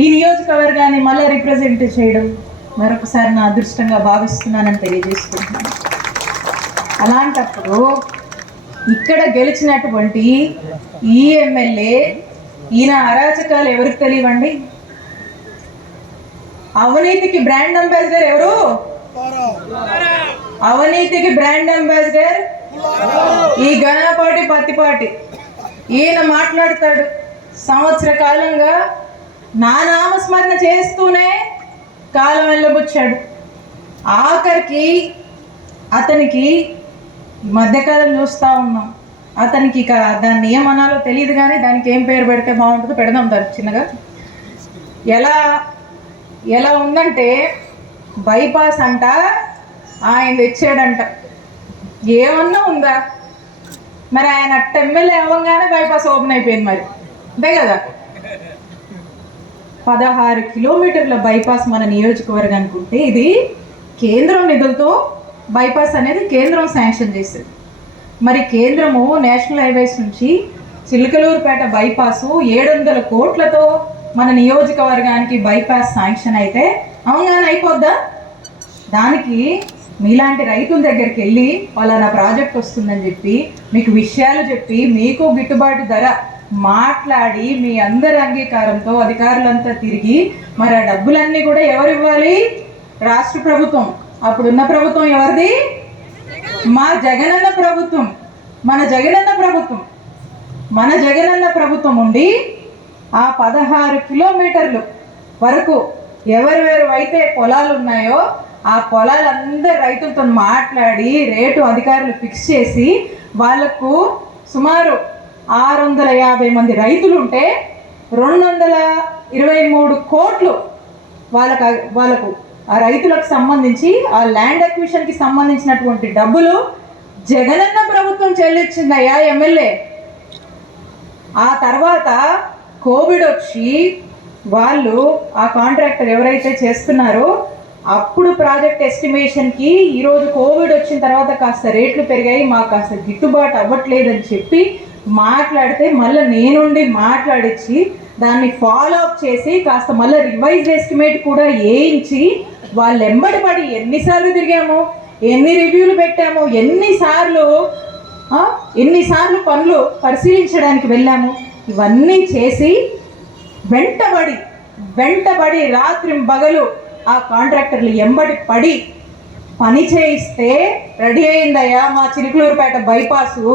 ఈ నియోజకవర్గాన్ని మళ్ళీ రిప్రజెంట్ చేయడం మరొకసారి నా అదృష్టంగా భావిస్తున్నానని తెలియజేసుకుంటున్నాను. అలాంటప్పుడు ఇక్కడ గెలిచినటువంటి ఈ ఎమ్మెల్యే ఈయన అరాచకాలు ఎవరికి తెలియవండి? అవినీతికి బ్రాండ్ అంబాసిడర్ ఎవరు? అవినీతికి బ్రాండ్ అంబాసిడర్ ఈ ఘనపాటి పత్తిపాటి. ఈయన మాట్లాడతాడు సంవత్సర కాలంగా నా నామస్మరణ చేస్తూనే కాలం వెళ్ళబుచ్చాడు. ఆఖరికి అతనికి మధ్యకాలం చూస్తూ ఉన్నాం, అతనికి ఇక దాన్ని ఏమనాలో తెలియదు, కానీ దానికి ఏం పేరు పెడితే బాగుంటుందో పెడదాం దానికి చిన్నగా. ఎలా ఉందంటే బైపాస్ అంట ఆయన తెచ్చాడంట. ఏమన్నా ఉందా? మరి ఆయన ఎమ్మెల్యే అవ్వగానే బైపాస్ ఓపెన్ అయిపోయింది, మరి అంతే కదా. 16 కిలోమీటర్ల బైపాస్ మన నియోజకవర్గానికి ఉంటే ఇది కేంద్రం నిధులతో బైపాస్ అనేది కేంద్రం శాంక్షన్ చేసేది. మరి కేంద్రము నేషనల్ హైవేస్ నుంచి చిలకలూరుపేట బైపాసు 700 కోట్లతో మన నియోజకవర్గానికి బైపాస్ శాంక్షన్ అయితే అవగానే అయిపోద్దా? దానికి మీలాంటి రైతుల దగ్గరికి వెళ్ళి వాళ్ళ ప్రాజెక్ట్ వస్తుందని చెప్పి మీకు విషయాలు చెప్పి మీకు గిట్టుబాటు ధర మాట్లాడి మీ అందరి అంగీకారంతో అధికారులంతా తిరిగి మరి ఆ డబ్బులన్నీ కూడా ఎవరు ఇవ్వాలి? రాష్ట్ర ప్రభుత్వం. అప్పుడున్న ప్రభుత్వం ఎవరిది? మా జగనన్న ప్రభుత్వం. మన జగనన్న ప్రభుత్వం ఉండి ఆ 16 కిలోమీటర్లు వరకు ఎవరెవరు అయితే పొలాలు ఉన్నాయో ఆ పొలాలందరూ రైతులతో మాట్లాడి రేటు అధికారులు ఫిక్స్ చేసి వాళ్లకు సుమారు 650 మంది రైతులు ఉంటే 223 కోట్లు వాళ్ళకు ఆ రైతులకు సంబంధించి ఆ ల్యాండ్ అక్విజిషన్కి సంబంధించినటువంటి డబ్బులు జగనన్న ప్రభుత్వం చెల్లించిందయ్యా ఎమ్మెల్యే. ఆ తర్వాత కోవిడ్ వచ్చి వాళ్ళు ఆ కాంట్రాక్టర్ ఎవరైతే చేస్తున్నారో అప్పుడు ప్రాజెక్ట్ ఎస్టిమేషన్కి ఈరోజు కోవిడ్ వచ్చిన తర్వాత కాస్త రేట్లు పెరిగాయి, మాకు కాస్త గిట్టుబాటు అవ్వట్లేదని చెప్పి మాట్లాడితే మళ్ళీ నేనుండి మాట్లాడించి దాన్ని ఫాలో అప్ చేసి కాస్త మళ్ళీ రివైజ్ ఎస్టిమేట్ కూడా వేయించి వాళ్ళు ఎంబడి పడి ఎన్నిసార్లు తిరిగాము, ఎన్ని రివ్యూలు పెట్టాము, ఎన్నిసార్లు పనులు పరిశీలించడానికి వెళ్ళాము. ఇవన్నీ చేసి వెంటబడి రాత్రి పగలు ఆ కాంట్రాక్టర్లు ఎంబడి పడి పని చేయిస్తే రెడీ అయిందయ్యా మా చిలుకలూరుపేట బైపాసు.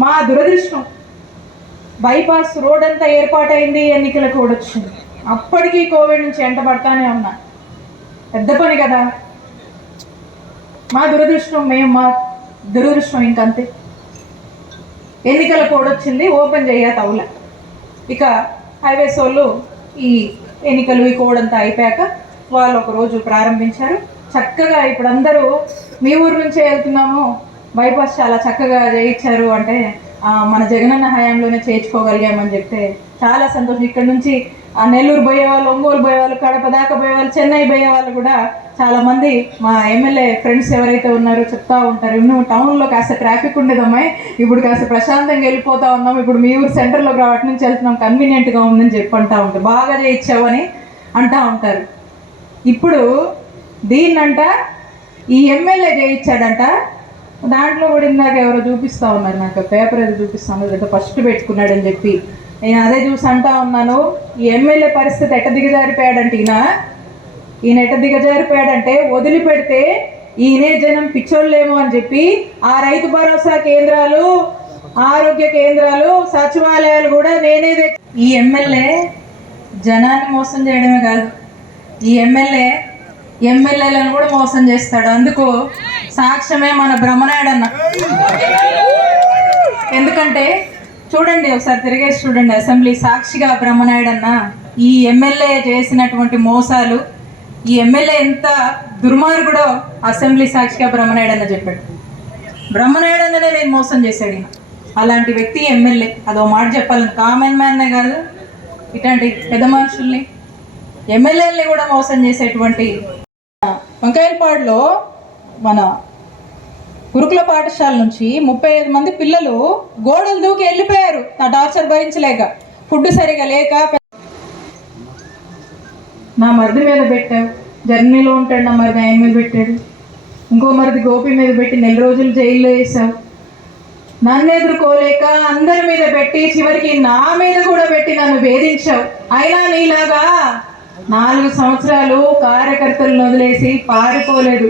మా దురదృష్టం బైపాస్ రోడ్ అంతా ఏర్పాటైంది, ఎన్నికల కోడ్ వచ్చింది. అప్పటికీ కోవిడ్ నుంచి ఎంటబడతానే ఉన్నా. పెద్ద పని కదా. మా దురదృష్టం ఇంకంతే. ఎన్నికల కోడ్ వచ్చింది, ఓపెన్ చేయతవుల. ఇక హైవేస్ వాళ్ళు ఈ ఎన్నికలు ఈ కోడ్ అంతా అయిపోయాక వాళ్ళు ఒకరోజు ప్రారంభించారు చక్కగా. ఇప్పుడు అందరూ మీ ఊరు నుంచే వెళ్తున్నాము, బైపాస్ చాలా చక్కగా చేయించారు అంటే మన జగనన్న హయాంలోనే చేయించుకోగలిగామని చెప్తే చాలా సంతోషం. ఇక్కడ నుంచి నెల్లూరు పోయేవాళ్ళు, ఒంగోలు పోయేవాళ్ళు, కడప దాకా పోయేవాళ్ళు, చెన్నై పోయేవాళ్ళు కూడా చాలామంది మా ఎమ్మెల్యే ఫ్రెండ్స్ ఎవరైతే ఉన్నారో చెప్తా ఉంటారు, నువ్వు టౌన్లో కాస్త ట్రాఫిక్ ఉండేదమ్మాయి, ఇప్పుడు కాస్త ప్రశాంతంగా వెళ్ళిపోతా ఉన్నాం, ఇప్పుడు మీ ఊరు సెంటర్లోకి వాటి నుంచి వెళ్తున్నాం, కన్వీనియంట్గా ఉందని చెప్పి అంటూ ఉంటారు. బాగా చేయించావని అంటూ ఉంటారు. ఇప్పుడు దీన్నంట ఈ ఎమ్మెల్యే చేయించాడంట. దాంట్లో కూడా ఇందాక ఎవరో చూపిస్తూ ఉన్నారు, నాకు పేపర్ ఏదో చూపిస్తాను, ఏదో ఫస్ట్ పెట్టుకున్నాడని చెప్పి నేను అదే చూసి అంటా ఉన్నాను. ఈ ఎమ్మెల్యే పరిస్థితి ఎట్ట దిగజారిపోయాడంటే ఈయన ఎట్ట దిగజారిపోయాడంటే వదిలిపెడితే ఈయనే జనం పిచ్చోళ్ళేమో అని చెప్పి ఆ రైతు భరోసా కేంద్రాలు, ఆరోగ్య కేంద్రాలు, సచివాలయాలు కూడా నేనే. ఈ ఎమ్మెల్యే జనాన్ని మోసం చేయడమే కాదు, ఈ ఎమ్మెల్యేలను కూడా మోసం చేస్తాడు. అందుకు సాక్ష్యమే మన బ్రహ్మనాయుడు అన్న. ఎందుకంటే చూడండి, ఒకసారి తిరిగేసి చూడండి అసెంబ్లీ సాక్షిగా బ్రహ్మనాయుడు అన్న ఈ ఎమ్మెల్యే చేసినటువంటి మోసాలు, ఈ ఎమ్మెల్యే ఎంత దుర్మార్గుడో అసెంబ్లీ సాక్షిగా బ్రహ్మనాయుడు అన్న చెప్పాడు. బ్రహ్మనాయుడు అన్ననే నేను మోసం చేశాడు ఈయన. అలాంటి వ్యక్తి ఎమ్మెల్యే. అదో మాట చెప్పాలని, కామన్ మ్యాన్నే కాదు ఇట్లాంటి పెద్ద మనుషుల్ని ఎమ్మెల్యేలని కూడా మోసం చేసేటువంటి వంకాయలపాడులో మన గురుకుల పాఠశాల నుంచి 35 మంది పిల్లలు గోడలు దూకి వెళ్ళిపోయారు. ఆ టార్చర్ భరించలేక, ఫుడ్ సరిగా లేక. నా మరిది మీద పెట్టావు, జర్నీలో ఉంటాడు నా మరిది, ఆయన మీద పెట్టాడు. ఇంకో మరిది గోపి మీద పెట్టి 4 రోజులు జైల్లో వేసావు. నన్ను ఎదుర్కోలేక అందరి మీద పెట్టి చివరికి నా మీద కూడా పెట్టి నన్ను వేధించావు. అయినా నీలాగా 4 సంవత్సరాలు కార్యకర్తలను వదిలేసి పారిపోలేదు.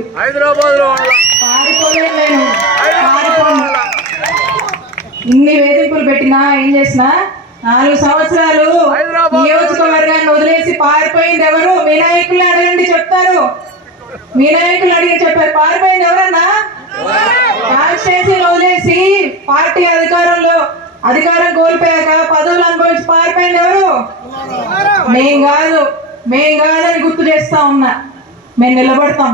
నేను పారిపోను. ఇన్ని వేధింపులు పెట్టినా ఏం చేసినా 4 సంవత్సరాలు నియోజకవర్గాన్ని వదిలేసి పారిపోయింది ఎవరు? మీ నాయకుల్ని అడగండి చెప్తారు. మీ నాయకులు అడిగి చెప్పారు పారిపోయింది ఎవరన్నా? కాన్స్టిట్యూన్సీని వదిలేసి పార్టీ అధికారం కోల్పోయాక పదవులు అనుభవించి పారిపోయింది ఎవరు? మేం కాదని గుర్తు చేస్తా ఉన్నా. మేము నిలబడతాం.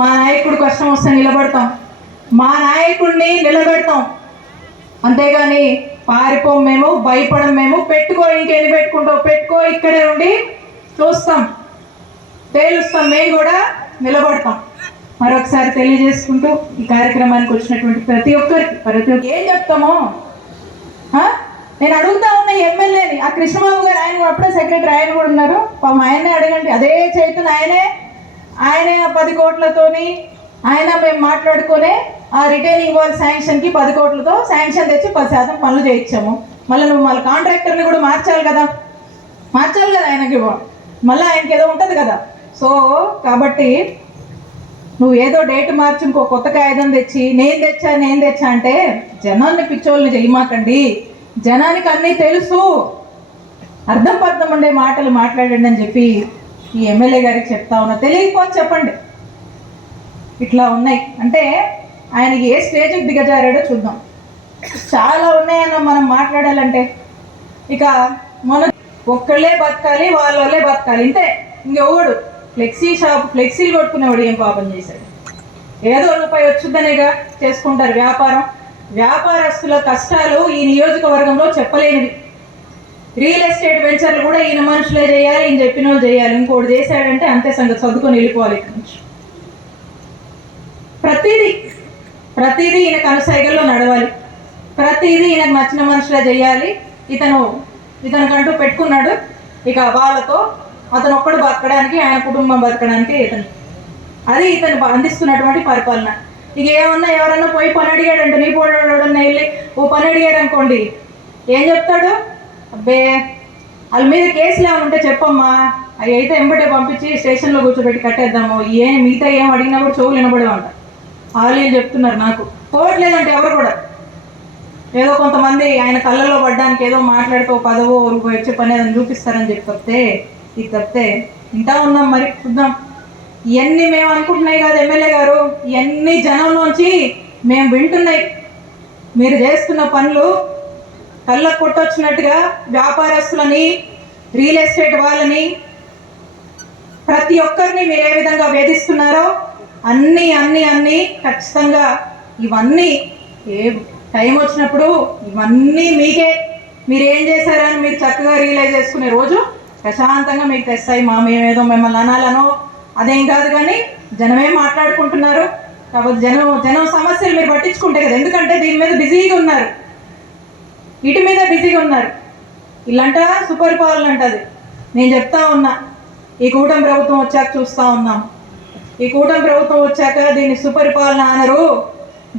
మా నాయకుడు కష్టం వస్తే నిలబడతాం. మా నాయకుడిని నిలబెడతాం. అంతేగాని పారిపోం మేము, భయపడం మేము. పెట్టుకో, ఇంకెన్ని పెట్టుకుంటావు పెట్టుకో, ఇక్కడే ఉండి చూస్తాం, తేలుస్తాం. మేము కూడా నిలబడతాం. మరొకసారి తెలియజేసుకుంటూ ఈ కార్యక్రమానికి వచ్చినటువంటి ప్రతి ఒక్కరికి ఏం చెప్తామో నేను అడుగుతా ఉన్న ఎమ్మెల్యేని, ఆ కృష్ణబాబు గారు, ఆయన అప్పుడే సెక్రటరీ, ఆయన కూడా ఉన్నారు. ఆయనే అడగండి. అదే చైతన్య ఆయనే 10 కోట్లతోని మేము మాట్లాడుకునే ఆ రిటైనింగ్ వాల్ శాంక్షన్కి 10 కోట్లతో శాంక్షన్ తెచ్చి 10% పనులు చేయించాము. మళ్ళీ కాంట్రాక్టర్ని కూడా మార్చాలి కదా ఆయనకి. మళ్ళీ ఆయనకి ఏదో ఉంటుంది కదా. సో కాబట్టి నువ్వు ఏదో డేట్ మార్చి ఇంకో కొత్త కాగితం తెచ్చి నేను తెచ్చా అంటే జనాన్ని పిచ్చోళ్ళని చేయమాకండి. జనానికి అన్నీ తెలుసు, అర్థం ఉండే మాటలు మాట్లాడండి అని చెప్పి ఈ ఎమ్మెల్యే గారికి చెప్తా ఉన్నా. తెలియకపోతే చెప్పండి. ఇట్లా ఉన్నాయి అంటే ఆయనకి ఏ స్టేజ్కి దిగజారాడో చూద్దాం. చాలా ఉన్నాయన్న మనం మాట్లాడాలంటే. ఇక మన ఒక్కళ్ళే బతకాలి, వాళ్ళే బతకాలి, ఇంతే. ఇంకెవడు ఫ్లెక్సీలు కొట్టుకునేవాడు ఏం పాపం చేశాడు? ఏదో రూపాయి వచ్చుద్దనేగా చేసుకుంటారు వ్యాపారం. వ్యాపారస్తుల కష్టాలు ఈ నియోజకవర్గంలో చెప్పలేనివి. రియల్ ఎస్టేట్ వెంచర్లు కూడా ఈయన మనుషులే చేయాలి, ఈయన చెప్పిన వాళ్ళు చేయాలి. ఇంకోటి చేశాడంటే అంతే సంగతి, చదువుకొని వెళ్ళిపోవాలి ఇక్కడి నుంచి. ప్రతిదీ ఈయన కనుసైగల్లో నడవాలి. ప్రతిదీ ఈయనకు నచ్చిన మనుషులే చేయాలి. ఇతనికంటూ పెట్టుకున్నాడు. ఇక వాళ్ళతో అతను ఒక్కడు బతకడానికి, ఆయన కుటుంబం బతకడానికి ఇతను అందిస్తున్నటువంటి పరిపాలన. ఇక ఏమన్నా ఎవరన్నా పోయి పని అడిగాడంటే, నీ పోడన్నా వెళ్ళి ఓ పని అడిగాడు అనుకోండి, ఏం చెప్తాడు? అబ్బే వాళ్ళ మీద కేసులు ఏమైనా ఉంటే చెప్పమ్మా, అవి అయితే ఎంబటే పంపించి స్టేషన్లో కూర్చోబెట్టి కట్టేద్దాము. మిగతా ఏం అడిగినా కూడా చెవులు వినబడేవంట. వాళ్ళు చెప్తున్నారు నాకు. పోవట్లేదంటే ఎవరు కూడా. ఏదో కొంతమంది ఆయన కళ్ళలో పడ్డానికి ఏదో మాట్లాడితే 10 వచ్చే పని ఏదైనా చూపిస్తారని చెప్పి ఇది తప్పితే ఇంటా ఉన్నాం. మరి చూద్దాం. ఇవన్నీ మేము అనుకుంటున్నాయి కాదు ఎమ్మెల్యే గారు, ఇవన్నీ జనంలోంచి మేము వింటున్నాయి. మీరు చేస్తున్న పనులు కళ్ళకు కొట్టొచ్చినట్టుగా వ్యాపారస్తులని, రియల్ ఎస్టేట్ వాళ్ళని, ప్రతి ఒక్కరిని మీరు ఏ విధంగా వేధిస్తున్నారో అన్నీ ఖచ్చితంగా ఇవన్నీ టైం వచ్చినప్పుడు ఇవన్నీ మీకే, మీరు ఏం చేశారని మీరు చక్కగా రియలైజ్ చేసుకునే రోజు ప్రశాంతంగా మీకు తెస్తాయి. మేమేదో మిమ్మల్ని అనాలనో అదేం కాదు. కానీ జనమే మాట్లాడుకుంటున్నారు కాబట్టి జనం సమస్యలు మీరు పట్టించుకుంటే కదా. ఎందుకంటే దీని మీద బిజీగా ఉన్నారు, వీటి మీద బిజీగా ఉన్నారు. ఇల్లంట సుపరిపాలన అంటది. నేను చెప్తా ఉన్నా, ఈ కూటమి ప్రభుత్వం వచ్చాక చూస్తూ ఉన్నాం. ఈ కూటమి ప్రభుత్వం వచ్చాక దీన్ని సుపరిపాలన అనరు,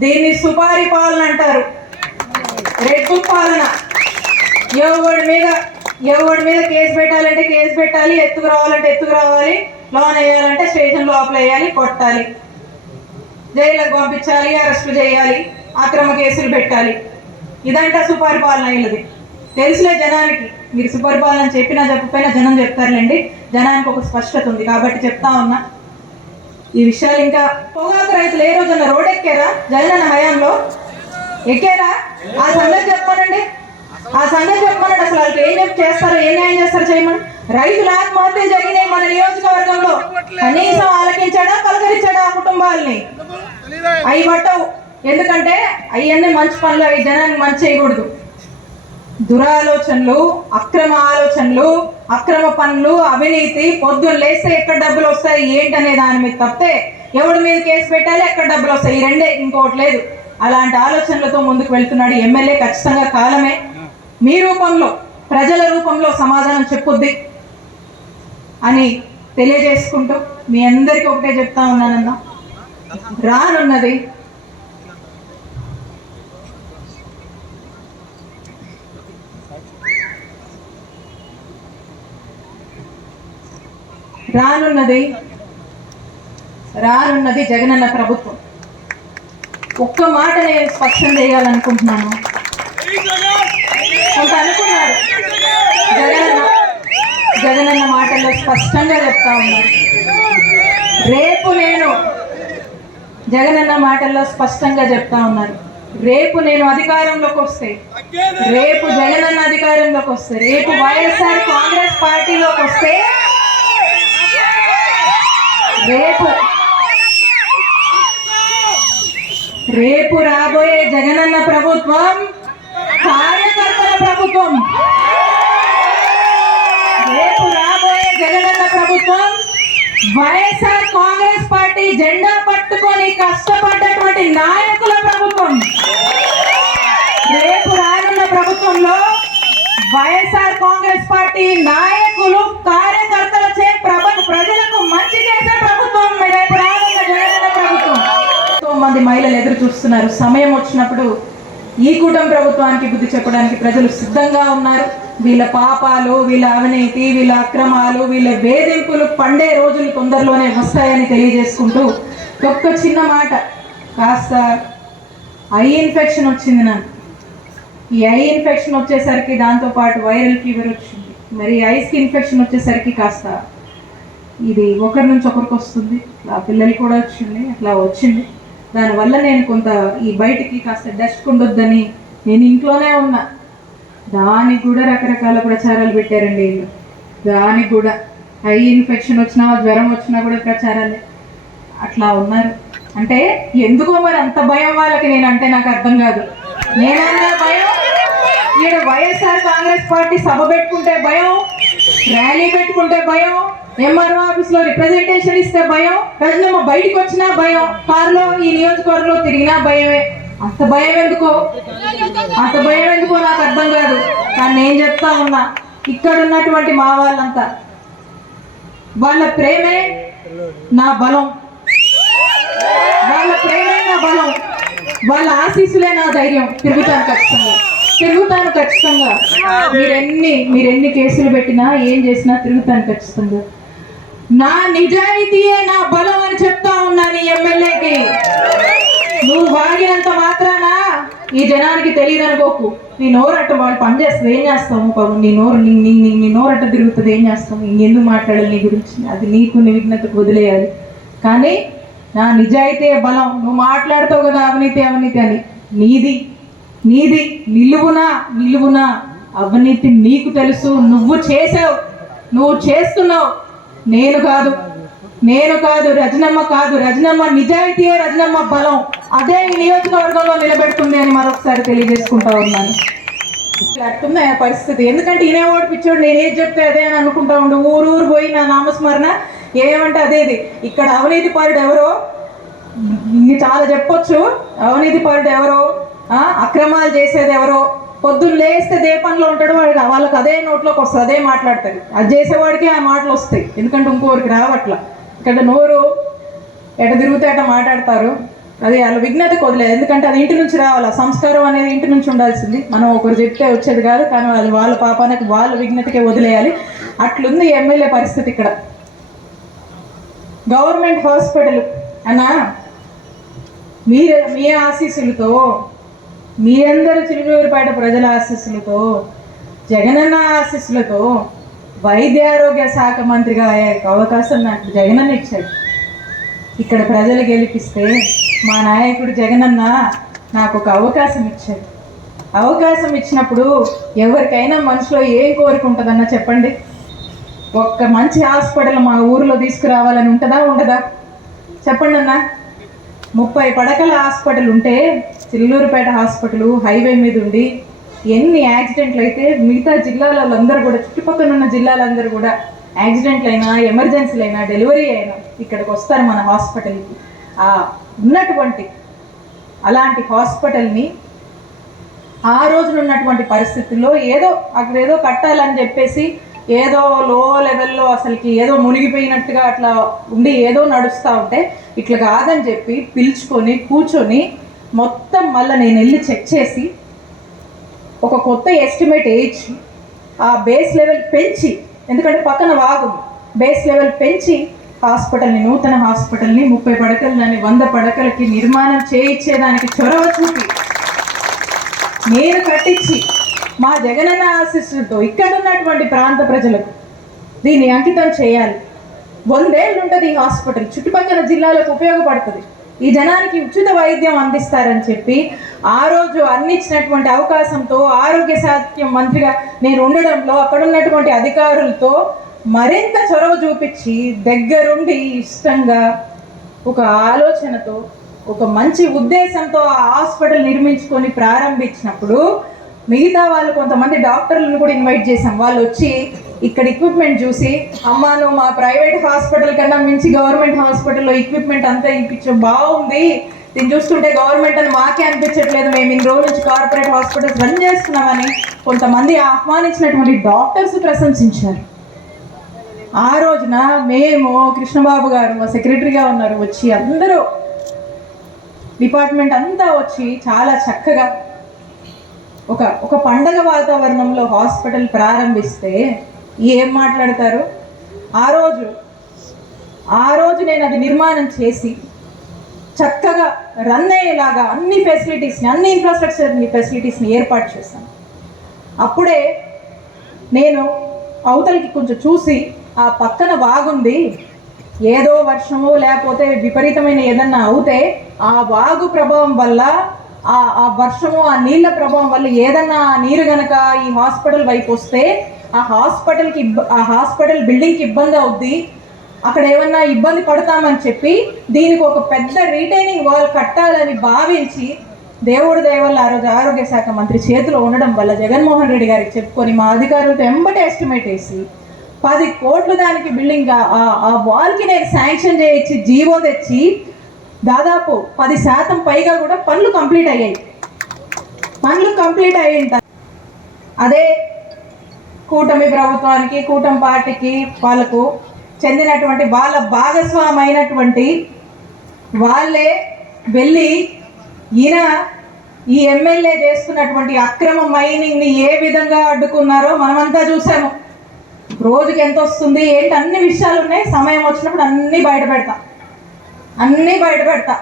దీన్ని సుపారీ పాలన అంటారు. రెడ్ బుక్ పాలన. ఎవడి మీద కేసు పెట్టాలంటే కేసు పెట్టాలి, ఎత్తుకు రావాలంటే ఎత్తుకు రావాలి, లోన్ వేయాలంటే స్టేషన్ లోపల వేయాలి, కొట్టాలి, జైలుకు పంపించాలి, అరెస్టులు చేయాలి, అక్రమ కేసులు పెట్టాలి. ఇదంట సుపరిపాలన. వీళ్ళది తెలుసులే జనానికి. మీరు సుపరిపాలన చెప్పినా చెప్పకపోయినా జనం చెప్తారులేండి. జనానికి ఒక స్పష్టత ఉంది కాబట్టి చెప్తా ఉన్నా ఈ విషయాలు. ఇంకా పొగాకు రైతులు ఏ రోజున రోడ్ ఎక్కారా? జగనన్న హయాంలో ఎక్కారా? ఆ సంగతి చెప్పమనండి. అసలు వాళ్ళకి ఏం చేస్తారో, ఏం న్యాయం చేస్తారో చేయమని. రైతుల ఆత్మహత్యలు జరిగినాయి మన నియోజకవర్గంలో. కనీసం ఆలకించాడా, పలకరించాడా ఆ కుటుంబాలని? అవి పట్టవు. ఎందుకంటే అవన్నీ మంచి పనులు, అవి జనానికి మంచి చేయకూడదు. దురాలోచనలు, అక్రమ ఆలోచనలు, అక్రమ పనులు, అవినీతి, పొద్దున్న లేస్తే ఎక్కడ డబ్బులు వస్తాయి ఏంటనే దాని మీద తప్పితే ఎవడి మీద కేసు పెట్టాలి, ఎక్కడ డబ్బులు వస్తాయి, ఈ రెండే, ఇంకోటి లేదు. అలాంటి ఆలోచనలతో ముందుకు వెళ్తున్నాడు ఎమ్మెల్యే. ఖచ్చితంగా కాలమే మీ రూపంలో, ప్రజల రూపంలో సమాధానం చెప్పుద్ది అని తెలియజేసుకుంటూ మీ అందరికీ ఒకటే చెప్తా ఉన్నానన్నా, రానున్నది జగనన్న ప్రభుత్వం. ఒక్క మాట నేను స్పష్టం చేయాలనుకుంటున్నాను. కొంత అనుకున్నారు, జగనన్న మాటల్లో స్పష్టంగా చెప్తా ఉన్నారు. రేపు నేను జగనన్న మాటల్లో స్పష్టంగా చెప్తా ఉన్నారు, రేపు నేను అధికారంలోకి వస్తే, రేపు జగనన్న అధికారంలోకి వస్తే, రేపు వైఎస్ఆర్ కాంగ్రెస్ పార్టీలోకి వస్తే, రేపు రాబోయే జగనన్న ప్రభుత్వం కార్యకర్తల ప్రభుత్వం. రేపు రాబోయే జగనన్న ప్రభుత్వం వైఎస్ఆర్ కాంగ్రెస్ పార్టీ జెండా పట్టుకొని కష్టపడ్డటువంటి నాయకుల ప్రభుత్వం. రేపు రానున్న ప్రభుత్వంలో వైఎస్ఆర్ కాంగ్రెస్ పార్టీ నాయకులు కార్యకర్తలచే ప్రజలకు మంచి చేసే ప్రభుత్వం రేపు రానున్న జగనన్న ప్రభుత్వం. ఎంతో మంది మహిళలు ఎదురు చూస్తున్నారు. సమయం వచ్చినప్పుడు ఈ కూటమి ప్రభుత్వానికి బుద్ధి చెప్పడానికి ప్రజలు సిద్ధంగా ఉన్నారు. వీళ్ళ పాపాలు, వీళ్ళ అవినీతి, వీళ్ళ అక్రమాలు, వీళ్ళ వేధింపులు పండే రోజులు తొందరలోనే వస్తాయని తెలియజేసుకుంటూ ఒక్క చిన్న మాట, కాస్త ఐ ఇన్ఫెక్షన్ వచ్చింది నాకు. ఈ ఐ ఇన్ఫెక్షన్ వచ్చేసరికి దాంతోపాటు వైరల్ ఫీవర్ వచ్చింది. మరి ఐస్కి ఇన్ఫెక్షన్ వచ్చేసరికి కాస్త ఇది ఒకరి నుంచి ఒకరికి వస్తుంది. అట్లా పిల్లలు కూడా వచ్చింది. దానివల్ల నేను కొంత ఈ బయటికి కాస్త డస్ట్ ఉండొద్దని నేను ఇంట్లోనే ఉన్నా. దానికి కూడా రకరకాల ప్రచారాలు పెట్టారండి వీళ్ళు. దానికి కూడా ఐ ఇన్ఫెక్షన్ వచ్చినా, జ్వరం వచ్చినా కూడా ప్రచారాలే. అట్లా ఉన్నారు. అంటే ఎందుకో మరి అంత భయం వాళ్ళకి, నేనంటే నాకు అర్థం కాదు. నేనన్నా భయం, ఈడ వైఎస్ఆర్ కాంగ్రెస్ పార్టీ సభ పెట్టుకుంటే భయం, ర్యాలీ పెట్టుకుంటే భయం, ఎంఆర్ఓ ఆఫీస్ లో రిప్రజెంటేషన్ ఇస్తే భయం, ప్రజలు బయటికి వచ్చినా భయం, కారులో ఈ నియోజకవర్గంలో తిరిగినా భయమే. అంత భయం ఎందుకో నాకు అర్థం కాదు. కానీ నేను చెప్తా ఉన్నా, ఇక్కడ ఉన్నటువంటి మా వాళ్ళంతా, వాళ్ళ ప్రేమే నా బలం, వాళ్ళ ఆశీస్సులే నా ధైర్యం. తిరుగుతాను ఖచ్చితంగా. మీరెన్ని కేసులు పెట్టినా, ఏం చేసినా తిరుగుతాను ఖచ్చితంగా. నా నిజాయితీయే నా బలం అని చెప్తా ఉన్నా నీ ఎమ్మెల్యేకి. నువ్వు వాడినంత మాత్రాన ఈ జనానికి తెలియదు అనుకోకు. నీ నోరట్ట వాళ్ళు పనిచేస్తుంది, ఏం చేస్తాము పాపం. నీ నోరట్ట తిరుగుతుంది, ఏం చేస్తాము. ఇంకెందుకు మాట్లాడాలి నీ గురించి, అది నీకు విఘ్నతకు వదిలేయాలి. కానీ నా నిజాయితీ బలం. నువ్వు మాట్లాడుతావు కదా అవినీతి అని, నీది నిలువునా అవినీతి నీకు తెలుసు. నువ్వు చేసావు, నువ్వు చేస్తున్నావు. నేను కాదు, రజనమ్మ నిజాయితీయే రజనమ్మ బలం. అదే ఈ నియోజకవర్గంలో నిలబెడుతుంది అని మరొకసారి తెలియజేసుకుంటా ఉన్నాను. అట్టుంది ఆ పరిస్థితి. ఎందుకంటే ఈయన ఓడిపించాడు, నేను ఏది చెప్తే అదే అని అనుకుంటా ఉండు. ఊరు పోయి నా నామస్మరణ ఏమంటే అదేది. ఇక్కడ అవినీతి పరుడు ఎవరో చాలా చెప్పొచ్చు. అవినీతి పరుడు ఎవరో, అక్రమాలు చేసేది ఎవరో, పొద్దున్న లేస్తే దే పనిలో ఉంటాడు వాళ్ళకి అదే నోట్లోకి వస్తుంది, అదే మాట్లాడతాడు. అది చేసేవాడికి ఆ మాటలు వస్తాయి, ఎందుకంటే ఇంకోరికి రావట్ల. ఇక్కడ నోరు ఎట తిరిగితే అట మాట్లాడతారు. అది వాళ్ళ విఘ్నతకు వదిలేదు, ఎందుకంటే అది ఇంటి నుంచి రావాలి. సంస్కారం అనేది ఇంటి నుంచి ఉండాల్సింది. మనం ఒకరు చెప్తే వచ్చేది కాదు. కానీ వాళ్ళ పాపానికి, వాళ్ళ విఘ్నతకే వదిలేయాలి. అట్లుంది ఎమ్మెల్యే పరిస్థితి ఇక్కడ. గవర్నమెంట్ హాస్పిటల్ అన్నా, మీ ఆశీస్సులతో, మీ అందరూ చిలుకూరుపేట ప్రజల ఆశీస్సులతో, జగనన్న ఆశీస్సులతో వైద్య ఆరోగ్య శాఖ మంత్రిగా అయ్యే అవకాశం నాకు జగనన్న ఇచ్చాడు. ఇక్కడ ప్రజలు గెలిపిస్తే మా నాయకుడు జగనన్న నాకు ఒక అవకాశం ఇచ్చాడు. అవకాశం ఇచ్చినప్పుడు ఎవరికైనా మనసులో ఏం కోరుకుంటుందన్నా చెప్పండి. ఒక్క మంచి హాస్పిటల్ మా ఊరిలో తీసుకురావాలని ఉండదా? చెప్పండి అన్న. 30 పడకల హాస్పిటల్ ఉంటే, చిల్లూరుపేట హాస్పిటల్ హైవే మీద ఉండి ఎన్ని యాక్సిడెంట్లు అయితే మిగతా జిల్లాలందరూ కూడా, చుట్టుపక్కల ఉన్న జిల్లాలందరూ కూడా యాక్సిడెంట్లు అయినా, ఎమర్జెన్సీలు అయినా, డెలివరీ అయినా ఇక్కడికి వస్తారు మన హాస్పిటల్కి. ఉన్నటువంటి అలాంటి హాస్పిటల్ని ఆ రోజున ఉన్నటువంటి పరిస్థితుల్లో అక్కడేదో కట్టాలని చెప్పేసి ఏదో లో లెవెల్లో అసలుకి ఏదో మునిగిపోయినట్టుగా అట్లా ఉండి ఏదో నడుస్తూ ఉంటే ఇట్లా కాదని చెప్పి పిలుచుకొని కూర్చొని మొత్తం మళ్ళీ నేను వెళ్ళి చెక్ చేసి ఒక కొత్త ఎస్టిమేట్ వేయించి ఆ బేస్ లెవెల్ పెంచి, ఎందుకంటే పక్కన వాగు, బేస్ లెవెల్ పెంచి హాస్పిటల్ని, నూతన హాస్పిటల్ని 30 పడకలని 100 పడకలకి నిర్మాణం చేయించేదానికి చొరవ చూపి నేను కట్టించి మా జగనన్న ఆశీస్సులతో ఇక్కడ ఉన్నటువంటి ప్రాంత ప్రజలకు దీన్ని అంకితం చేయాలి. 100 ఏళ్ళు ఉంటుంది ఈ హాస్పిటల్, చుట్టుపక్కల జిల్లాలకు ఉపయోగపడుతుంది, ఈ జనానికి ఉచిత వైద్యం అందిస్తారని చెప్పి ఆ రోజు అందించినటువంటి అవకాశంతో ఆరోగ్య శాఖ మంత్రిగా నేను ఉండడంలో అక్కడ ఉన్నటువంటి అధికారులతో మరింత చొరవ చూపించి దగ్గరుండి ఇష్టంగా ఒక ఆలోచనతో ఒక మంచి ఉద్దేశంతో ఆ హాస్పిటల్ నిర్మించుకొని ప్రారంభించినప్పుడు మిగతా వాళ్ళు కొంతమంది డాక్టర్లను కూడా ఇన్వైట్ చేసాం. వాళ్ళు వచ్చి ఇక్కడ ఎక్విప్మెంట్ చూసి, అమ్మ నువ్వు మా ప్రైవేట్ హాస్పిటల్ కన్నా మించి గవర్నమెంట్ హాస్పిటల్లో ఎక్విప్మెంట్ అంతా ఇప్పించు, బాగుంది, దీన్ని చూస్తుంటే గవర్నమెంట్ అని మాకే అనిపించట్లేదు, మేము ఇన్ని రోజుల నుంచి కార్పొరేట్ హాస్పిటల్స్ రన్ చేస్తున్నామని కొంతమంది ఆహ్వానించినటువంటి డాక్టర్స్ ప్రశంసించారు. ఆ రోజున మేము, కృష్ణబాబు గారు మా సెక్రటరీగా ఉన్నారు, వచ్చి అందరూ డిపార్ట్మెంట్ అంతా వచ్చి చాలా చక్కగా ఒక పండగ వాతావరణంలో హాస్పిటల్ ప్రారంభిస్తే ఏం మాట్లాడతారు. ఆ రోజు నేను అది నిర్మాణం చేసి చక్కగా రన్ అయ్యేలాగా అన్ని ఫెసిలిటీస్ని, అన్ని ఇన్ఫ్రాస్ట్రక్చర్ ఫెసిలిటీస్ని ఏర్పాటు చేశాను. అప్పుడే నేను అవతలికి కొంచెం చూసి ఆ పక్కన వాగుంది, ఏదో వర్షమో లేకపోతే విపరీతమైన ఏదన్నా అవుతే ఆ వాగు ప్రభావం వల్ల, ఆ వర్షము ఆ నీళ్ళ ప్రభావం వల్ల ఏదన్నా నీరు గనక ఈ హాస్పిటల్ వైపు వస్తే ఆ హాస్పిటల్ బిల్డింగ్కి ఇబ్బంది అవుద్ది, అక్కడ ఏమన్నా ఇబ్బంది పడతామని చెప్పి దీనికి ఒక పెద్ద రీటైనింగ్ వాల్ కట్టాలని భావించి దేవుడి దయ వల్ల ఆ రోజు ఆరోగ్య శాఖ మంత్రి చేతిలో ఉండడం వల్ల జగన్మోహన్ రెడ్డి గారికి చెప్పుకొని మా అధికారులతో ఎంబటే ఎస్టిమేట్ వేసి 10 కోట్లు దానికి బిల్డింగ్ ఆ వాల్కి నేను శాంక్షన్ చేయించి జీవో తెచ్చి దాదాపు 10% పైగా కూడా పనులు కంప్లీట్ అయ్యాయి. అదే కూటమి ప్రభుత్వానికి, కూటమి పార్టీకి వాళ్ళకు చెందినటువంటి వాళ్ళ భాగస్వామైనటువంటి వాళ్ళే వెళ్ళి ఈ ఎమ్మెల్యే చేస్తున్నటువంటి అక్రమ మైనింగ్ని ఏ విధంగా అడ్డుకున్నారో మనమంతా చూసాము. రోజుకి ఎంత వస్తుంది ఏంటి అన్ని విషయాలు ఉన్నాయి, సమయం వచ్చినప్పుడు అన్నీ బయట పెడతా.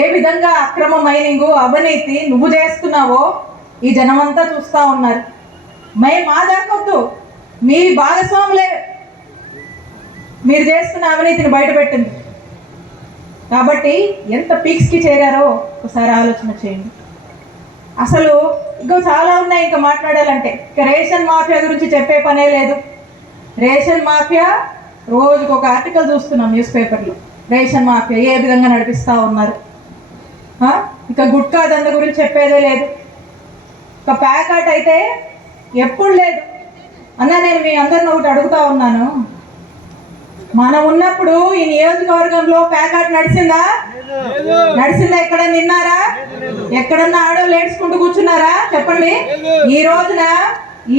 ఏ విధంగా అక్రమ మైనింగు, అవినీతి నువ్వు చేస్తున్నావో ఈ జనమంతా చూస్తూ ఉన్నారు. మా దాకొద్దు, మీ భాగస్వాములే మీరు చేస్తున్న అవినీతిని బయటపెట్టింది. కాబట్టి ఎంత పీక్స్కి చేరారో ఒకసారి ఆలోచన చేయండి. అసలు ఇంకా చాలా ఉన్నాయి ఇంకా మాట్లాడాలంటే. ఇక రేషన్ మాఫియా గురించి చెప్పే పనే లేదు. రేషన్ మాఫియా రోజుకు ఒక ఆర్టికల్ చూస్తున్నాం న్యూస్ పేపర్లో, రేషన్ మాఫియా ఏ విధంగా నడిపిస్తూ ఉన్నారు. ఇక గుట్కా దంద గురించి చెప్పేదే లేదు. ఇక ప్యాకాట్ అయితే ఎప్పుడు లేదు. నేను మీ అందరిని ఒకటి అడుగుతా ఉన్నాను, మనం ఉన్నప్పుడు ఈ నియోజకవర్గంలో ప్యాకాట్ నడిచిందా? ఎక్కడన్నా నిన్నారా? ఎక్కడన్నా ఆడవాళ్ళు ఏడ్చుకుంటూ కూర్చున్నారా? చెప్పండి. ఈ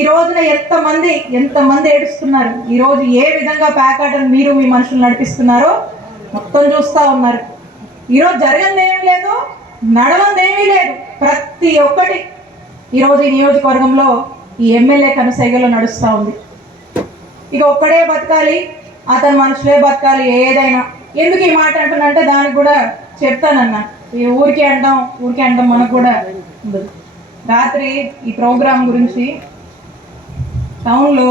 రోజున ఎంతమంది ఏడుస్తున్నారు. ఈ రోజు ఏ విధంగా ప్యాకాటను మీరు మీ మనుషులు నడిపిస్తున్నారో మొత్తం చూస్తూ ఉన్నారు. ఈరోజు జరగంది ఏమీ లేదు, నడవంది ఏమీ లేదు. ప్రతి ఒక్కటి ఈరోజు ఈ నియోజకవర్గంలో ఈ ఎమ్మెల్యే కనుసైగలో నడుస్తూ ఉంది. ఇక ఒక్కడే బతకాలి, అతని మనుషులే బతకాలి. ఏదైనా ఎందుకు ఈ మాట అంటున్నంటే దానికి కూడా చెప్తానన్నా. ఈ ఊరికే అంటాం మనకు కూడా ఉండదు. రాత్రి ఈ ప్రోగ్రాం గురించి టౌన్లో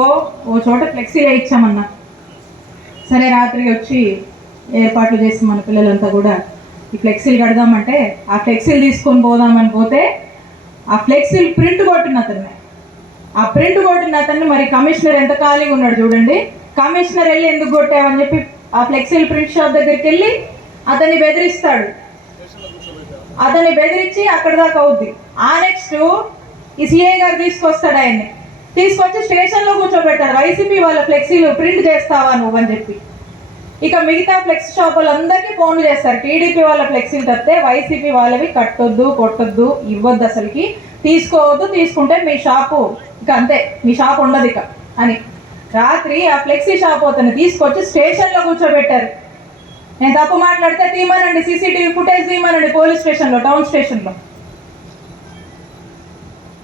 ఓ చోట ఫ్లెక్సీలు ఇచ్చామన్నా. సరే రాత్రి వచ్చి ఏర్పాట్లు చేసి మన పిల్లలంతా కూడా ఈ ఫ్లెక్సీలు కడదామంటే ఆ ఫ్లెక్సీలు తీసుకొని పోదామని పోతే ఆ ఫ్లెక్సీలు ప్రింట్ కొట్టిన అతన్ని మరి కమిషనర్ ఎంత ఖాళీగా ఉన్నాడు చూడండి. కమిషనర్ వెళ్ళి ఎందుకు కొట్టావని చెప్పి ఆ ఫ్లెక్సీలు ప్రింట్ షాప్ దగ్గరికి వెళ్ళి అతన్ని బెదిరిస్తాడు. అతన్ని బెదిరించి అక్కడ దాకా అవుద్ది. ఆ నెక్స్ట్ ఈ సిఐ గారు తీసుకొస్తాడు, ఆయన్ని తీసుకొచ్చి స్టేషన్లో కూర్చోబెట్టాడు. వైసీపీ వాళ్ళ ఫ్లెక్సీలు ప్రింట్ చేస్తావా నువ్వు అని చెప్పి. ఇక మిగతా ఫ్లెక్స్ షాప్ వాళ్ళందరికీ ఫోన్లు చేస్తారు. టీడీపీ వాళ్ళ ఫ్లెక్సీలు తప్పితే వైసీపీ వాళ్ళవి కట్టొద్దు, కొట్టొద్దు, ఇవ్వద్దు, అసలుకి తీసుకోవద్దు, తీసుకుంటే మీ షాపు ఇక అంతే, మీ షాప్ ఉండదు. ఇక అని రాత్రి ఆ ఫ్లెక్సీ షాప్ అతను తీసుకొచ్చి స్టేషన్లో కూర్చోబెట్టారు. నేను తప్పు మాట్లాడితే తీయమనండి, సీసీటీవీ ఫుటేజ్ తీయమనండి పోలీస్ స్టేషన్లో, టౌన్ స్టేషన్లో.